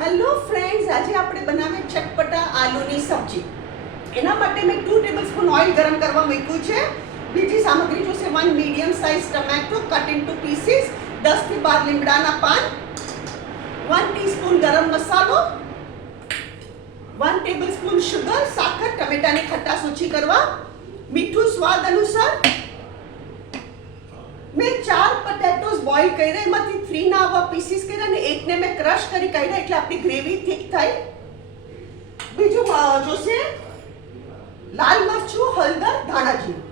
Hello friends, આજે આપણે બનાવીએ ચટપટા આલુની સબ્જી. એના માટે મેં 2 ટેબલસ્પૂન ઓઇલ ગરમ કરવા મૂક્યું છે. બીજી સામગ્રી જોશે 1 medium size tomato cut into pieces, 10 થી 12 લીમડાના પાન, 1 ટીસ્પૂન ગરમ મસાલો, 1 ટેબલસ્પૂન શુગર, સાકર ટમેટાની ખટાશ ઓછી કરવા, મીઠું સ્વાદ અનુસાર. મેં 4 પોટેટોસ બોઇલ કર્યા, એમાંથી 3 ના આવા પીસીસ કર્યા અને એકને મેં ક્રશ કરી કાઢ્યા એટલે આપણી ગ્રેવી થીક થાય. બીજું જોશે લાલ મરચું, હળદર, ધાણા જીરું.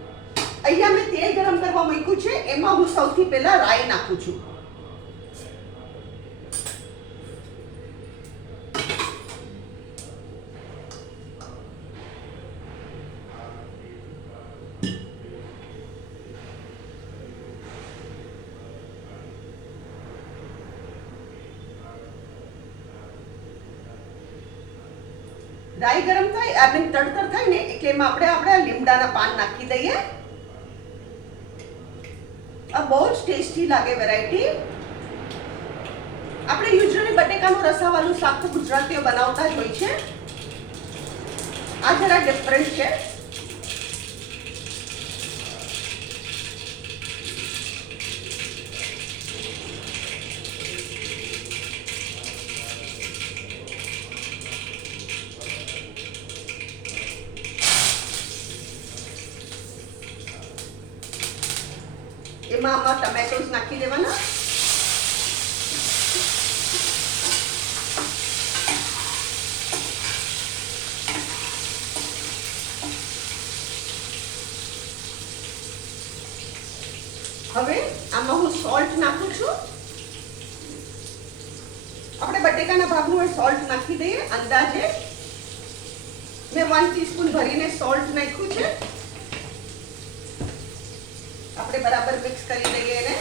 અહીંયા મેં તેલ ગરમ કરવા મૂક્યું છે. એમાં હું સૌથી પહેલા રાઈ નાખું છું. રાઈ ગરમ થાય, આપણે તડતર થાય ને એટલે એમાં આપણે લીમડાના પાન નાખી દઈએ. આ બહુ જ ટેસ્ટી લાગે વેરાયટી. આપણે યુઝ્યુઅલી બટેકાનું રસાવાળું શાક તો ગુજરાતીઓ બનાવતા જ હોય છે. આ જરા ડિફરન્ટ છે. એમાં આમાં ટમેટોસ નાખી દેવાના. હવે આમાં હું સોલ્ટ નાખું છું. આપણે બટેકાના ભાગનું સોલ્ટ નાખી દઈએ અંદાજે. મેં 1 ટીસ્પૂન ભરીને સોલ્ટ નાખ્યું છે. આપણે બરાબર મિક્સ કરી દઈએ એને.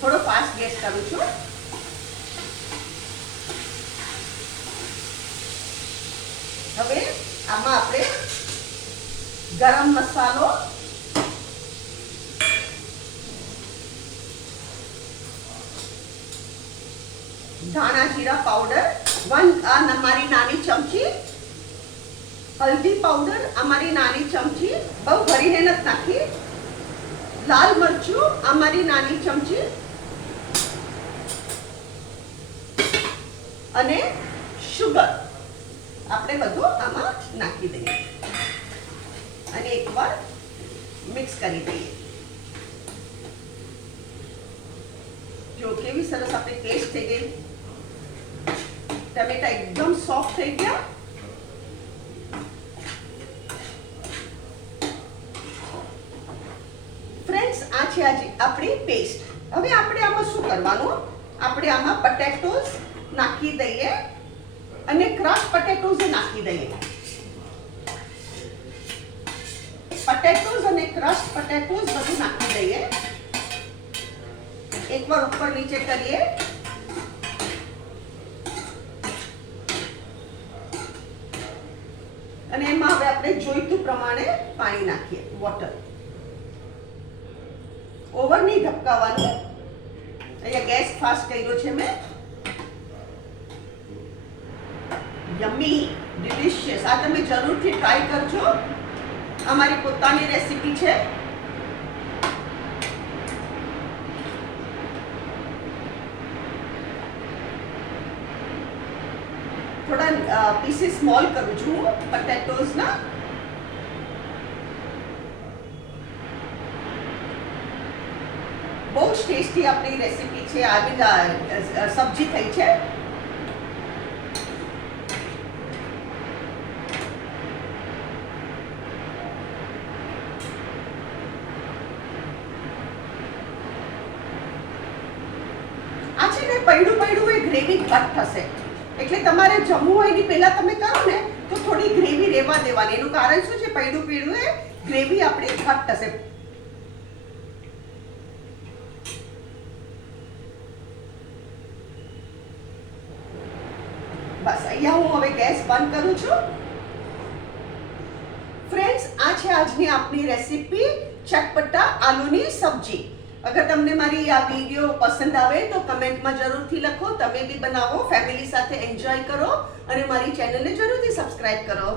થોડો ફાસ્ટ ગેસ કરું છું. હવે આમાં આપણે ગરમ મસાલો, ધાણા જીરા પાવડર 1 અમારી નાની ચમચી, હલ્દી પાવડર અમારી નાની ચમચી, બહુ ભરીને નથી નાખી, લાલ મરચું અમારી નાની ચમચી અને શુગર આપણે બધું આમાં નાખી દઈએ અને એકવાર મિક્સ કરી દઈએ. જો કેવી સરસ આપણી પેસ્ટ થઈ ગઈ. ટમેટા એકદમ સોફ્ટ થઈ ગયા. ફ્રેન્ડ્સ, આ છે આજે આપણી પેસ્ટ. હવે આપણે આમાં શું કરવાનું? આપણે આમાં પોટેટોસ નાખી દઈએ અને ક્રશ પોટેટોસ નાખી દઈએ. પોટેટોસ અને ક્રશ પોટેટોસ બધું નાખી દઈએ. એકવાર ઉપર નીચે કરીએ. અને એમાં હવે આપણે જોઈતું પ્રમાણે પાણી નાખીએ, વોટર. ઓવર નહીં ધબકાવવાનું. અહીંયા ગેસ ફાસ્ટ કર્યો છે મેં. Yummy, delicious. આ તમે જરૂરથી ટ્રાય કરજો. અમારી પોતાની રેસીપી છે. થોડા પીસીસ સ્મોલ કરું છું પોટેટોસના. બહુ જ ટેસ્ટી આપણી રેસીપી છે. આવી સબ્જી થઈ છે. પૈડું એ ગ્રેવી ઘટ થશે. એટલે તમારે જમવું હોય એની પહેલા તમે કરો ને તો થોડી ગ્રેવી રહેવા દેવાની. એનું કારણ શું છે? પૈડું એ ગ્રેવી આપણી ઘટ થશે. બસ અહીંયા હું હવે ગેસ બંધ કરું છું. ફ્રેન્ડ્સ, આ છે આજની આપણી રેસીપી ચટપટા આલુની સબ્જી. અગર તમને મારી આ વિડીયો પસંદ આવે તો કમેન્ટમાં જરૂરથી લખો. તમે બી બનાવો, ફેમિલી સાથે એન્જોય કરો અને મારી ચેનલને જરૂરથી સબસ્ક્રાઇબ કરો.